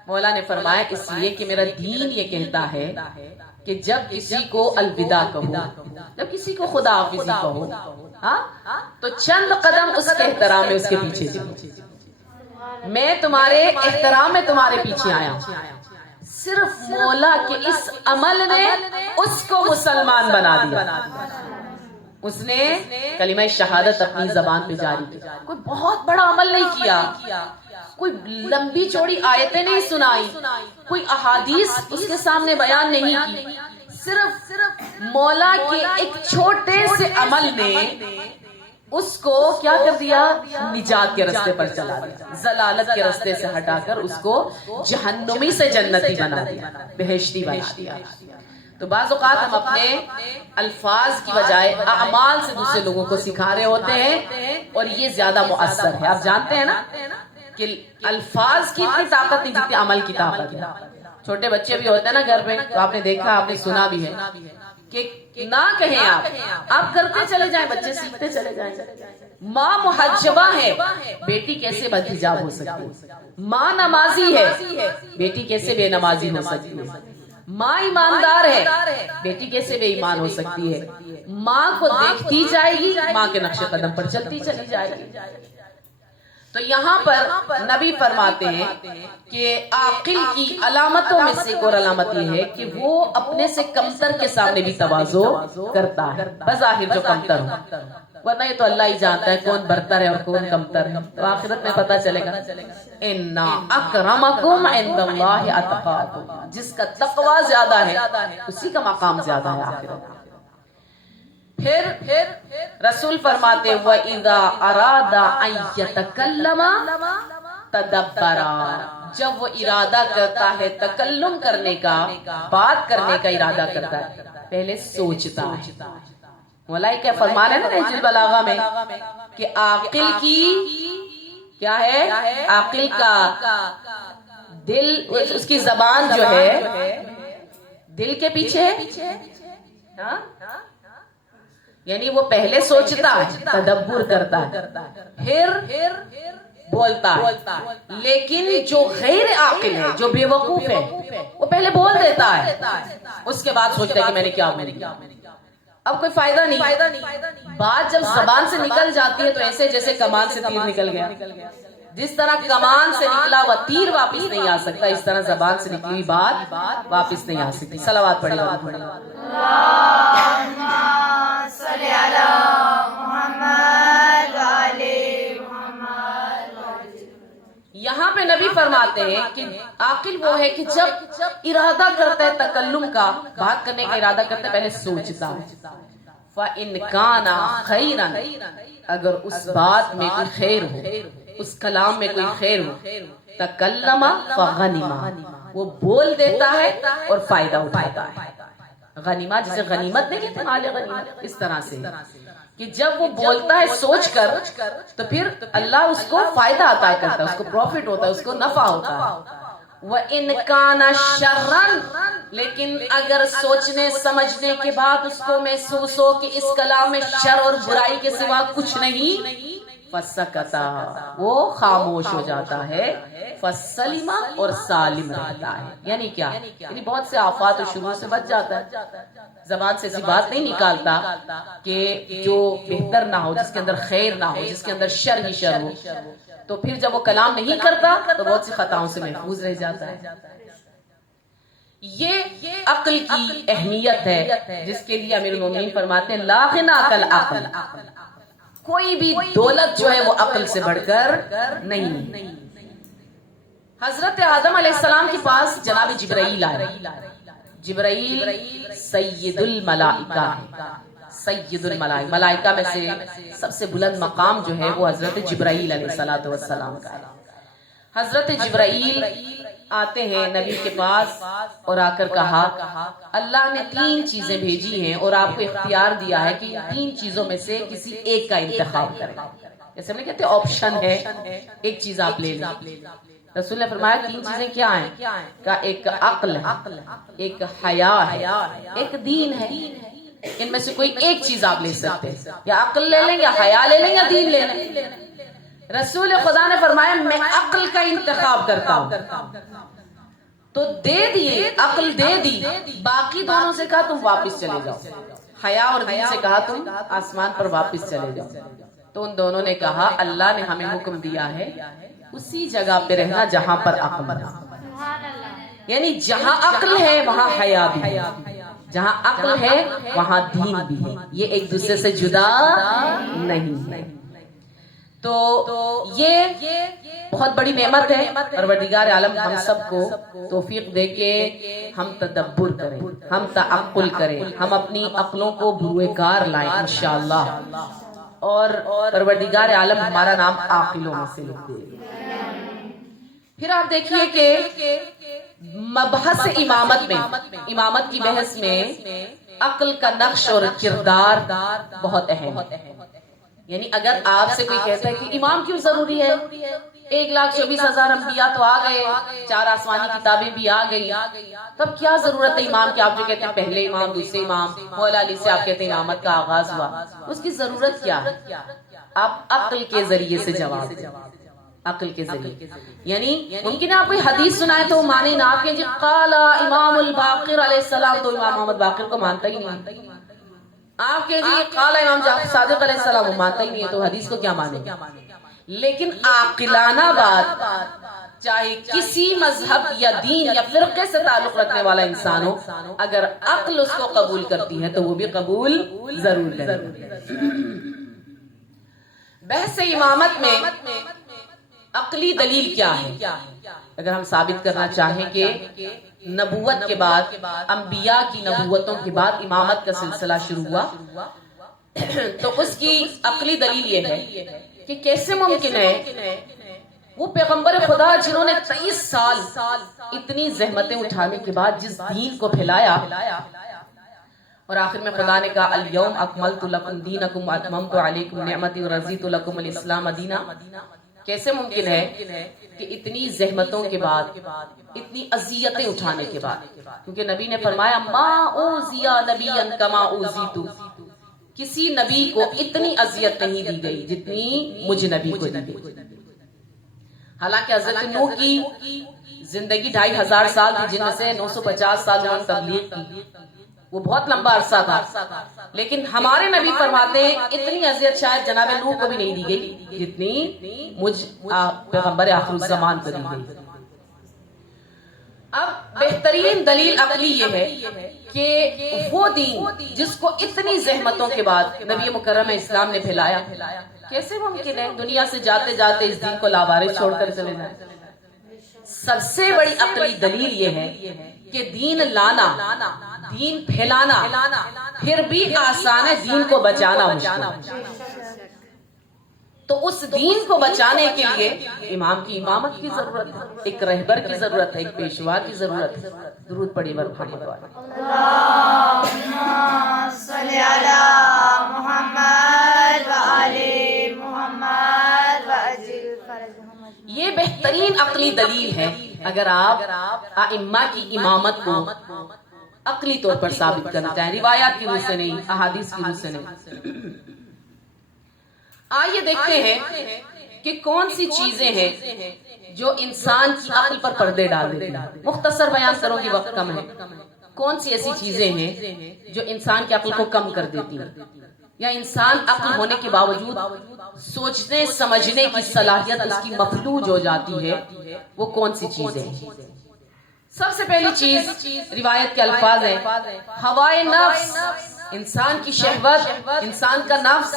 مولا نے فرمایا اس لیے کہ میرا دین یہ کہتا ہے کہ جب کسی کو الوداع کہو، جب کسی کو خدا حافظی کہو، تو چند قدم اس کے احترام میں اس کے پیچھے چلو. میں تمہارے احترام میں تمہارے پیچھے آیا ہوں. صرف مولا کے اس عمل نے اس کو مسلمان بنا دیا. اس نے کلمہ شہادت اپنی زبان پہ جاری کیا، کوئی بہت بڑا عمل نہیں کیا، کوئی لمبی چوڑی آیتیں نہیں سنائی، کوئی احادیث اس کے سامنے بیان نہیں کی، صرف مولا کے ایک چھوٹے سے عمل نے اس کو کیا کر دیا، نجات کے راستے پر چلا دیا، ضلالت کے راستے سے ہٹا کر اس کو جہنمی سے جنتی بنا دیا، بہشتی بنا دیا۔ تو بعض اوقات ہم اپنے الفاظ کی بجائے اعمال سے دوسرے لوگوں کو سکھا رہے ہوتے ہیں، اور یہ زیادہ مؤثر ہے۔ آپ جانتے ہیں نا کہ الفاظ کی اتنی طاقت نہیں جتنی عمل کی طاقت ہے۔ چھوٹے بچے بھی ہوتے ہیں نا گھر میں، تو آپ نے دیکھا، آپ نے سنا بھی ہے کہ نہ کہیں آپ کرتے چلے جائیں، بچے سیکھتے چلے جائیں۔ ماں محجبہ ہے، بیٹی کیسے بدحجاب ہو سکتی ہے؟ ماں نمازی ہے، بیٹی کیسے بے نمازی ہو سکتی ہے؟ ماں ایماندار ہے، بیٹی کیسے بے ایمان ہو سکتی ہے؟ ماں کو دیکھتی جائے گی، ماں کے نقش قدم پر چلتی چلی جائے گی۔ تو یہاں پر نبی فرماتے ہیں کہ عاقل کی علامتوں میں سے ایک اور علامت یہ ہے کہ وہ اپنے سے کمتر کے سامنے بھی تواضع کرتا ہے، بظاہر جو کمتر ہو، ورنہ یہ تو اللہ ہی جانتا ہے کون برتر ہے اور کون کمتر ہے، تو آخرت میں پتہ چلے گا۔ اِنَّ أَكْرَمَكُمْ عِنْدَ اللَّهِ أَتْقَاكُمْ، جس کا تقوی زیادہ ہے اسی کا مقام زیادہ ہے آخرت میں۔ پھر رسول فرماتے وَإِذَا أَرَادَ أَن يَتَكَلَّمَ تَدَبَّرَ، جب وہ ارادہ کرتا ہے تکلم کرنے کا، بات کرنے کا ارادہ کرتا ہے، پہلے سوچتا ہے۔ مولا کیا فرما رہے ہیں نا نہج البلاغہ میں کہ عاقل کی کیا ہے، عاقل کا دل، اس کی زبان جو ہے دل کے پیچھے ہے، یعنی وہ پہلے سوچتا ہے، تدبر کرتا ہے، پھر بولتا ہے۔ لیکن جو غیر عاقل ہے، جو بے وقوف ہے، وہ پہلے بول دیتا ہے، اس کے بعد سوچتا ہے کہ میں نے کیا بولا، اب کوئی فائدہ نہیں۔ بات جب زبان سے نکل جاتی ہے تو ایسے جیسے کمان سے تیر نکل گیا، جس طرح کمان سے نکلا ہوا تیر واپس نہیں آ سکتا، اس طرح زبان سے نکلی ہوئی بات واپس نہیں آ سکتی۔ صلوات پڑھیں۔ صلی علی محمد وعلی محمد۔ یہاں پہ نبی فرماتے ہیں کہ عاقل وہ ہے کہ جب ارادہ کرتا ہے تکلم کا، بات کرنے کا ارادہ کرتا ہے، پہلے سوچتا ہے۔ فَإِنْ كَانَ خَيْرًا، اگر اس بات میں کوئی خیر ہو، اس کلام میں کوئی خیر ہو، تکلم فغنم، وہ بول دیتا ہے اور فائدہ اٹھاتا ہے۔ غنیمہ جسے غنیمت نہیں کہتے، مال غنیمت، اس طرح سے کہ جب وہ بولتا ہے سوچ کر تو پھر اللہ اس کو فائدہ عطا کرتا ہے، اس کو پروفٹ ہوتا ہے، اس کو نفع ہوتا ہے۔ وَإِنْ كَانَ شَرًّا، لیکن اگر سوچنے سمجھنے کے بعد اس کو محسوس ہو کہ اس کلام میں شر اور برائی کے سوا کچھ نہیں، فَسَكَتَ، وہ خاموش ہو جاتا ہے، فَسَلِمَ، اور سالم رہتا ہے۔ یعنی کیا؟ یعنی بہت سے آفات و شرور سے بچ جاتا ہے، زبان سے ایسی بات نہیں نکالتا کہ جو بہتر نہ ہو، جس کے اندر خیر نہ ہو، جس کے اندر شر ہی شر ہو، تو پھر جب وہ کلام نہیں کرتا تو بہت سی خطاؤں سے محفوظ رہ جاتا ہے۔ یہ عقل کی اہمیت ہے، جس کے لیے امیر المومنین فرماتے ہیں لا غنی کالعقل، کوئی بھی دولت جو ہے وہ عقل سے بڑھ کر نہیں۔ حضرت آدم علیہ السلام کے پاس جناب جبرائیل آئے۔ جبرائیل سید الملائکہ ہے، سید الملائکہ، ملائکہ میں سے سب سے بلند مقام جو ہے وہ حضرت جبرائیل علیہ السلام کا ہے۔ حضرت جبرائیل آتے ہیں نبی کے پاس اور آ کر کہا اللہ نے 3 چیزیں بھیجی ہیں اور آپ کو اختیار دیا ہے کہ ان 3 چیزوں میں سے کسی ایک کا انتخاب کریں، جیسے ہم نے کہتے ہیں آپشن ہے، ایک چیز آپ لے لیں۔ رسول نے فرمایا 3 چیزیں کیا ہیں؟ کہ ایک عقل ہے، ایک حیا ہے، ایک دین ہے۔ ان میں سے کوئی ایک چیز آپ لے سکتے ہیں، یا عقل لے لیں، یا حیا لے لیں، یا دین لے لیں۔ رسول خدا نے فرمایا میں عقل کا انتخاب کرتا ہوں، تو دے دیے، عقل دے دی۔ باقی دونوں سے کہا تم واپس چلے جاؤ، حیا اور دین سے کہا تم آسمان پر واپس چلے جاؤ۔ تو ان دونوں نے کہا اللہ نے ہمیں حکم دیا ہے اسی جگہ پہ رہنا جہاں پر عقل ہے، یعنی جہاں عقل ہے وہاں حیا بھی ہے، جہاں عقل ہے وہاں دین بھی ہے، یہ ایک دوسرے سے جدا نہیں ہے۔ تو یہ بہت بڑی نعمت ہے، پروردگار عالم ہم سب کو توفیق دے کے ہم تدبر کریں، ہم تعقل کریں، ہم اپنی عقلوں کو بروئے کار لائیں انشاءاللہ، اور پروردگار عالم ہمارا نام عاقلوں میں سے لکھ دے۔ پھر آپ دیکھیے کہ مبحث امامت میں، امامت کی بحث میں عقل کا نقش اور کردار بہت اہم ہے۔ یعنی اگر آپ سے کوئی کہتا ہے کہ امام کیوں ضروری ہے، 1,24,000 انبیاء تو آ گئے، 4 آسمانی کتابیں بھی آ گئی، تب کیا ضرورت ہے امام کی؟ آپ جو کہتے ہیں پہلے امام دوسرے امام، مولا علی سے آپ کہتے ہیں امامت کا آغاز ہوا، اس کی ضرورت کیا ہے؟ آپ عقل کے ذریعے سے جواب دیں، عقل کے ذریعے۔ یعنی ممکن ہے آپ کوئی حدیث سنائے تو مانے نہ، آپ کہیں قال امام الباقر علیہ السلام، تو امام محمد باقر کو مانتا ہی نہیں۔ آپ کہیں جی قال امام جعفر صادق علیہ السلام، وہ مانتا ہی نہیں ہے، تو حدیث کو کیا مانے؟ لیکن عاقلانہ بات، چاہے کسی مذہب یا دین یا فرقے سے تعلق رکھنے والا انسان ہو، اگر عقل اس کو قبول کرتی ہے تو وہ بھی قبول ضرور کرے۔ بحث امامت میں عقلی دلیل کیا ہے؟ اگر ہم ثابت کرنا چاہیں کہ نبوت کے بعد، انبیاء کی نبوتوں کے بعد امامت کا سلسلہ شروع ہوا، تو اس کی عقلی دلیل یہ ہے کہ کیسے ممکن ہے وہ پیغمبر خدا جنہوں نے 23 سال اتنی زحمتیں اٹھانے کے بعد جس دین کو پھیلایا، اور آخر میں خدا نے کہا الیوم اکملت لکم دینکم واتممت علیکم نعمتی ورضیت لکم الاسلام دینا، کیسے ممکن ہے کہ اتنی زحمتوں کے بعد، اتنی اذیتیں اٹھانے کے بعد، کیونکہ نبی نے فرمایا ما اوذی نبیا کما اوذیت، کسی نبی کو اتنی اذیت نہیں دی گئی جتنی مجھ نبی کو دی گئی۔ حالانکہ حضرت نوح کی زندگی 2500 سال تھی، جن میں سے 950 سال انہوں نے تبلیغ کی، وہ بہت لمبا عرصہ تھا، لیکن ہمارے نبی فرماتے ہیں اتنی اذیت شاید جناب نوح کو بھی نہیں دی گئی جتنی مجھ پیغمبر آخر الزمان کو دی گئی۔ اب بہترین دلیل عقلی یہ ہے کہ وہ دین جس کو اتنی زحمتوں کے بعد نبی مکرم اسلام نے پھیلایا، کیسے ممکن ہے دنیا سے جاتے جاتے اس دین کو لاوارث چھوڑ کر چلے جائیں؟ سب سے بڑی عقلی دلیل یہ ہے کہ دین لانا، دین پھیلانا پھر بھی آسان ہے، دین کو بچانا مشکل ہے۔ تو اس دین کو بچانے کے لیے امام کی امامت کی ضرورت ہے، ایک رہبر کی ضرورت ہے، ایک پیشوا کی ضرورت ہے۔ درود پڑھیے محمد والے۔ اللہم صلی علی محمد وآلِ محمد وعجل فرج محمد۔ یہ بہترین عقلی دلیل ہے اگر آپ ائمہ کی امامت کو عقلی طور پر ثابت کرنا چاہیں، روایات کی روح سے نہیں، احادیث کی روح سے نہیں۔ آئیے دیکھتے ہیں کہ کون سی چیزیں ہیں جو انسان کی عقل پر پردے ڈال دیتی ہیں۔ مختصر بیان کروں گی، وقت کم ہے۔ کون سی ایسی چیزیں ہیں جو انسان کی عقل کو کم کر دیتی ہیں، یا انسان عقل ہونے کے باوجود سوچنے سمجھنے کی صلاحیت اس کی مفلوج ہو جاتی ہے، وہ کون سی چیزیں ہیں؟ سب سے پہلی چیز روایت کے الفاظ ہیں، ہوائے نفس، انسان کی شہوت، انسان کا نفس۔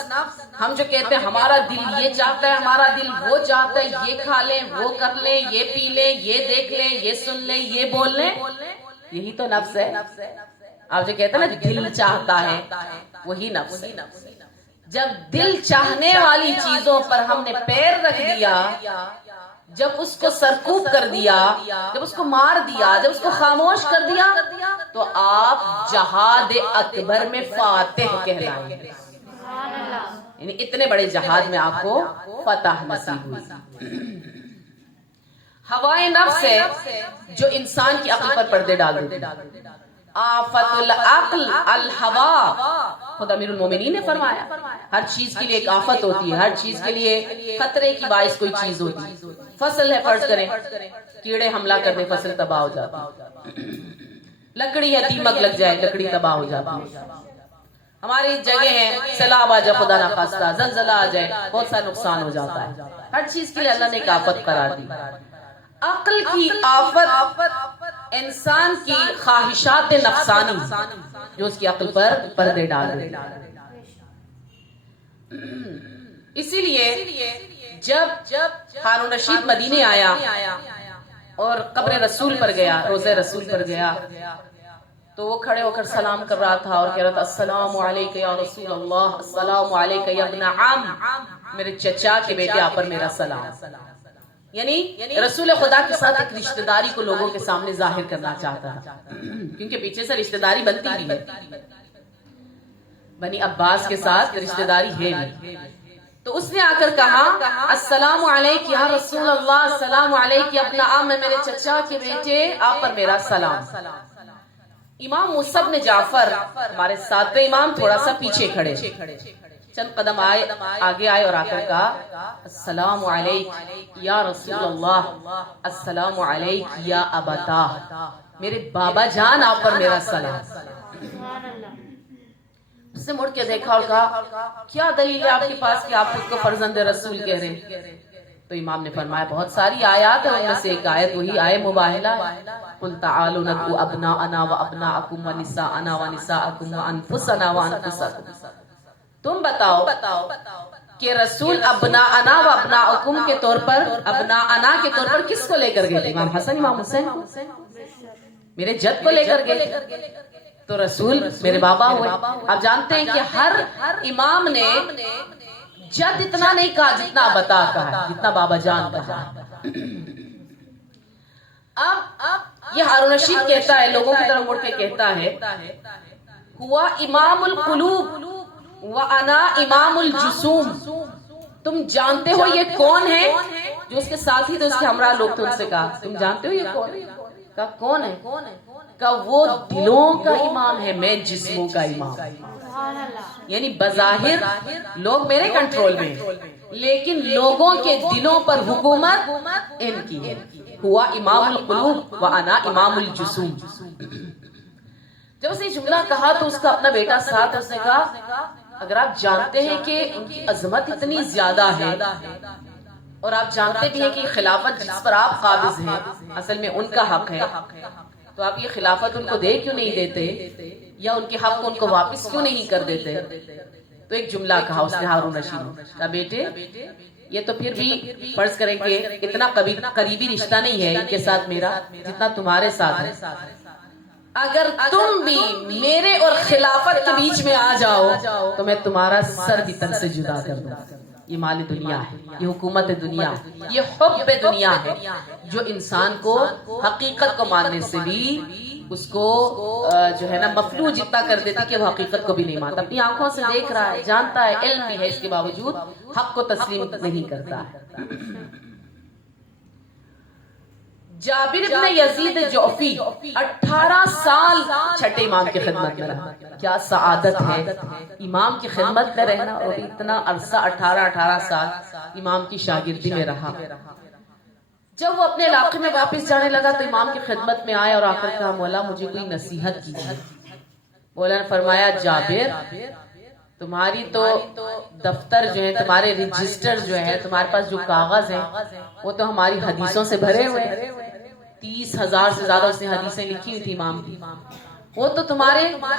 ہم جو کہتے ہیں ہمارا دل یہ چاہتا ہے، ہمارا دل وہ چاہتا ہے، یہ کھا لیں، وہ کر لیں، یہ پی لیں، یہ دیکھ لیں، یہ سن لیں، یہ بول لیں، یہی تو نفس ہے۔ آپ جو کہتے ہیں نا دل چاہتا ہے، وہی نفس ہے۔ جب دل چاہنے والی چیزوں پر ہم نے پیر رکھ دیا، جب اس کو سرکوب کر دیا، جب اس کو مار دیا، جب اس کو خاموش کر دیا، تو آپ جہاد اکبر میں فاتح کہلائیں گے۔ یعنی اتنے بڑے جہاد میں آپ کو فتح نصیب ہوئی۔ ہوائے نفس ہے جو انسان کی عقل پر پردے ڈال دیتی ہے۔ آفت العقل الہوا، خود امیر المومنین نے فرمایا ہر چیز کے لیے ایک آفت ہوتی ہے، ہر چیز کے لیے خطرے کی باعث کوئی چیز ہوتی ہے۔ فصل ہے، فرض کریں کیڑے حملہ کر دیں، فصل تباہ ہو جاتی ہے۔ لکڑی ہے، دیمک لگ جائے، لکڑی تباہ ہو جاتی ہے۔ ہماری جگہ ہے، سیلاب آ جائے، خدا نخواستہ زلزلہ آ جائے، بہت سارا نقصان ہو جاتا ہے۔ ہر چیز کے لیے اللہ نے ایک آفت قرار دی۔ عقل کی آفت انسان کی خواہشات نفسانی جو اس کی عقل پر پردے ڈال دے. اسی لیے جب ہارون رشید مدینے آیا اور قبر رسول پر گیا، روضہ رسول پر گیا، تو وہ کھڑے ہو کر سلام کر رہا تھا اور کہہ رہا تھا السلام علیکہ یا رسول اللہ، السلام علیکہ یا ابن عم، میرے چچا کے بیٹے آپ پر میرا سلام. یعنی رسول خدا کے ساتھ ایک رشتہ داری کو لوگوں کے سامنے ظاہر کرنا چاہتا تھا، کیونکہ پیچھے سے رشتہ داری بنتی بھی ہے، بنی عباس کے ساتھ رشتہ داری ہے بھی. تو اس نے آ کر کہا السلام علیکہ یا رسول اللہ، السلام علیکہ یا ابن عم، میرے چچا کے بیٹے آپ پر میرا سلام. امام موسیٰ بن جعفر ہمارے ساتویں امام تھوڑا سا پیچھے کھڑے، چند قدم آگے آئے اور آ کر کہا السلام علیکہ یا رسول اللہ، السلام علیکہ یا ابتا، میرے بابا جان آپ پر میرا سلام. اس نے مڑ کے دیکھا اور کہا کیا دلیل ہے آپ کے پاس کہ آپ خود کو فرزند رسول کہہ رہے ہیں؟ تو امام نے فرمایا بہت ساری آیات ہیں، ان میں سے ایک آیت وہی آئے مباہلہ ہے، قل تعالوا ندعو ابناءنا وابناءکم ونساءنا ونساءکم وانفسنا وانفسکم. تم بتاؤ کہ رسول ابناءنا و ابناءکم کے طور پر، ابناءنا کے طور پر کس کو لے کر گئے تھے؟ امام حسن امام حسین، میرے جد کو لے کر گئے، تو رسول میرے بابا ہوئے. آپ جانتے ہیں کہ ہر امام نے جد اتنا نہیں کہا جتنا ابتا کہا، جتنا بابا جان کہا. اب یہ ہارون رشید کہتا ہے، لوگوں کی طرف مڑ کے کہتا ہے ہوا امام القلوب وَأَنَا إِمَامُ الْجُسُومِ. تم جانتے ہو یہ کون ہے؟ جو اس کے ساتھی تو اس کے ہمراہ لوگ تھے، ان سے کہا تم جانتے ہو یہ کون ہے؟ کہا کون ہے؟ کہا وہ دلوں کا امام ہے، میں جسموں کا امام. یعنی بظاہر لوگ میرے کنٹرول میں ہیں، لیکن لوگوں کے دلوں پر حکومت ان کی ہے. ہوا امام القلوب وَأَنَا إِمَامُ الْجُسُومِ. جب اس نے جملہ کہا تو اس کا اپنا بیٹا ساتھ، اس نے کہا اگر آپ جانتے ہیں کہ ان کی عظمت اتنی زیادہ ہے اور آپ جانتے بھی ہیں کہ خلافت جس پر آپ قابض ہیں اصل میں ان کا حق ہے، تو آپ یہ خلافت ان کو دے کیوں نہیں دیتے، یا ان کے حق کو ان کو واپس کیوں نہیں کر دیتے؟ تو ایک جملہ کہا اس نے ہارون رشید کا، بیٹے یہ تو پھر بھی فرض کریں کہ اتنا قریبی رشتہ نہیں ہے ان کے ساتھ میرا جتنا تمہارے ساتھ ہے. اگر تم بھی میرے اور خلافت کے بیچ میں آ جاؤ تو میں تمہارا سر بھی تن سے جدا کر دوں. یہ مال دنیا ہے، یہ حکومت دنیا ہے، یہ حب دنیا ہے جو انسان کو حقیقت کو ماننے سے بھی اس کو جو ہے نا مفلوج جتنا کر دیتی کہ وہ حقیقت کو بھی نہیں مانتا. اپنی آنکھوں سے دیکھ رہا ہے، جانتا ہے، علم بھی ہے، اس کے باوجود حق کو تسلیم نہیں کرتا ہے. جابر بن یزید جعفی 18 سال چھٹے امام کی خدمت میں رہا. کیا سعادت ہے امام کی خدمت میں رہنا، اور اتنا عرصہ 18 سال امام کی شاگردی میں رہا. جب وہ اپنے علاقے میں واپس جانے لگا تو امام کی خدمت میں آیا اور آ کر کہا مولا مجھے کوئی نصیحت کیجیے. مولا نے فرمایا جابر تمہاری تو دفتر جو ہے، تمہارے رجسٹر جو ہے، تمہارے پاس جو کاغذ ہیں وہ تو ہماری حدیثوں سے بھرے ہوئے ہیں. 30,000 سے زیادہ اس نے حدیثیں لکھی ہوئی تھی امام کی، وہ تو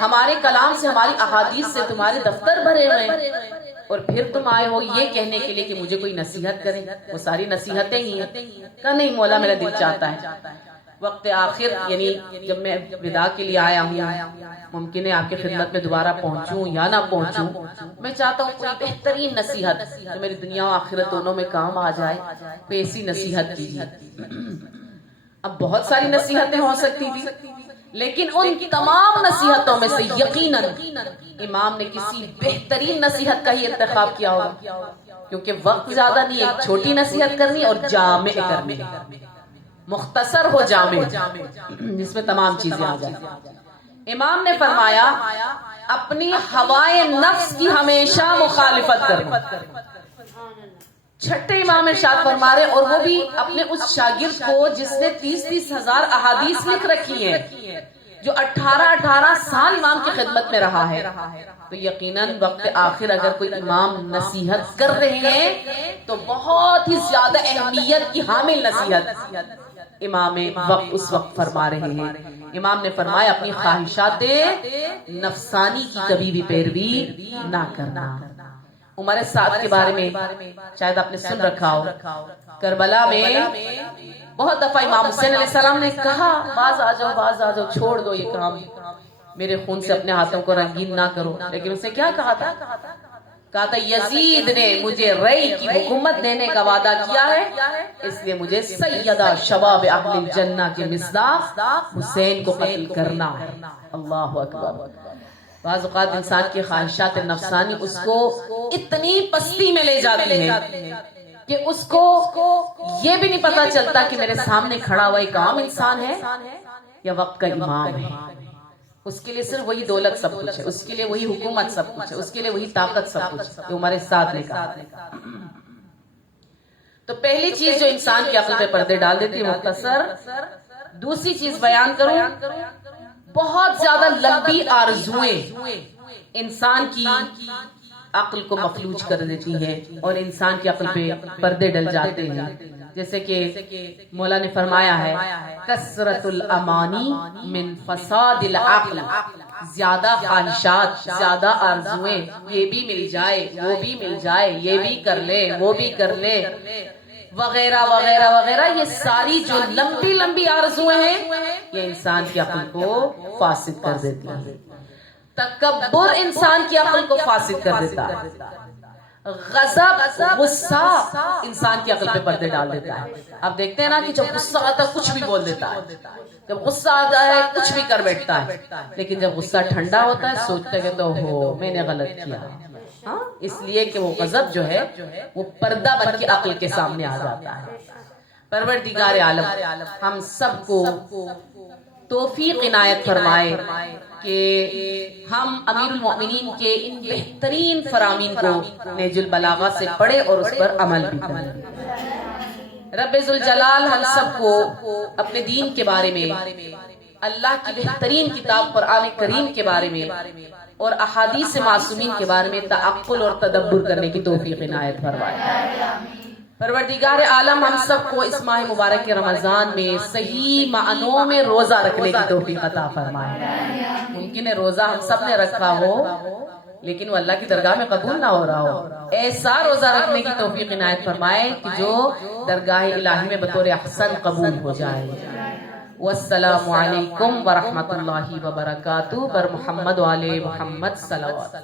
ہمارے کلام سے، ہماری احادیث سے تمہارے دفتر بھرے ہوئے ہیں، اور پھر تم آئے ہو یہ کہنے کے لیے کہ مجھے کوئی نصیحت کرے. وہ ساری نصیحتیں ہی ہیں. کہا نہیں مولا میرا دل چاہتا ہے وقت آخر، یعنی جب میں ودا کے لیے آیا ہوں، ممکن ہے آپ کی خدمت میں دوبارہ پہنچوں یا نہ پہنچوں، میں چاہتا ہوں کوئی بہترین نصیحت جو میری دنیا و آخرت دونوں میں کام آ جائے، کوئی ایسی نصیحت کیجیے. اب بہت ساری نصیحتیں ہو سکتی تھی، لیکن ان تمام نصیحتوں میں سے یقیناً امام نے کسی بہترین نصیحت کا ہی انتخاب کیا ہوگا، کیونکہ وقت زیادہ نہیں، ایک چھوٹی نصیحت کرنی اور جامع کرنی، مختصر ہو جامع، جس میں تمام چیزیں آ جائیں. امام نے فرمایا اپنی ہوائے نفس کی ہمیشہ مخالفت کرنا. چھٹے امام ارشاد فرما رہے، اور وہ بھی اپنے اس شاگرد کو جس نے 30 ہزار احادیث لکھ رکھی ہیں، جو 18 سال امام کی خدمت میں رہا ہے. تو یقیناً وقت آخر اگر کوئی امام نصیحت کر رہے ہیں تو بہت ہی زیادہ اہمیت کی حامل نصیحت، امام وقت اس وقت فرما رہے ہیں. امام نے فرمایا اپنی خواہشات نفسانی کی کبھی بھی پیروی نہ کرنا. عمر سعد کے بارے میں شاید آپ نے سن رکھا ہو. کربلا میں بہت دفعہ امام حسین علیہ السلام نے کہا باز آ جاؤ باز آ جاؤ، چھوڑ دو یہ کام، میرے خون سے اپنے ہاتھوں کو رنگین نہ کرو. لیکن اسے کیا کہا تھا؟ کہا تھا یزید نے مجھے رئی کی حکومت دینے کا وعدہ کیا ہے، اس لیے مجھے سیدہ شباب اہل الجنہ کے مصداق حسین کو قتل کرنا ہے. اللہ اکبر. بعض اوقات انسان کی خواہشات نفسانی اس کو اتنی پستی میں لے جاتی ہے کہ اس کو یہ بھی نہیں پتا چلتا کہ میرے سامنے کھڑا ہوا ایک عام انسان ہے یا وقت کا امام ہے. اس کے لیے صرف وہی دولت سب کچھ ہے، اس کے لیے وہی حکومت سب کچھ ہے، اس کے لیے وہی طاقت سب کچھ ہے جو ہمارے ساتھ نے کہا. تو پہلی چیز جو انسان کی عقل پہ پردے ڈال دیتی ہے مختصر. دوسری چیز بیان کروں، بہت زیادہ لمبی آرزوئیں انسان کی عقل کو مفلوج کر دیتی ہیں اور انسان کی عقل پہ پردے ڈل جاتے ہیں. جیسے کہ مولا نے فرمایا ہے کثرت الامانی من فساد العقل، زیادہ خواہشات، زیادہ آرزویں، یہ بھی مل جائے وہ بھی مل جائے، یہ بھی کر لے وہ بھی کر لے وغیرہ وغیرہ وغیرہ، یہ ساری جو لمبی لمبی آرزویں ہیں یہ انسان کی عقل کو فاسد کر دیتی ہیں. تکبر انسان کی عقل کو فاسد کر دیتا ہے. غضب، غصہ انسان کی عقل پہ پردے ڈال دیتا ہے. آپ دیکھتے ہیں نا کہ جب غصہ آتا ہے کچھ بھی بول دیتا ہے، جب غصہ آتا ہے کچھ بھی کر بیٹھتا ہے، لیکن جب غصہ ٹھنڈا ہوتا ہے سوچتا ہے کہ تو ہو میں نے غلط کیا. ہاں، اس لیے کہ وہ غضب جو ہے وہ پردہ بن کے عقل کے سامنے آ جاتا ہے. پروردگار عالم ہم سب کو توفیق عنایت فرمائے کہ ہم امیر المؤمنین کے ان بہترین فرامین کو نہج البلاغہ سے پڑھے اور اس پر عمل بھی کریں. رب ذوالجلال ہم سب کو اپنے دین کے بارے میں، اللہ کی بہترین کتاب قرآن کریم کے بارے میں اور احادیث معصومین کے بارے میں تعقل اور تدبر کرنے کی توفیق عنایت فرمائے. پروردگار عالم ہم سب کو اس ماہ مبارک رمضان میں صحیح معنوں میں روزہ رکھنے کی توفیق عطا فرمائے. ممکن ہے روزہ ہم سب نے رکھا ہو لیکن وہ اللہ کی درگاہ میں قبول نہ ہو رہا ہو. ایسا روزہ رکھنے کی توفیق عنایت فرمائے کہ جو درگاہ الہی میں بطور احسن قبول ہو جائے. والسلام علیکم ورحمۃ اللہ وبرکاتہ. بر محمد وآل محمد صلوات.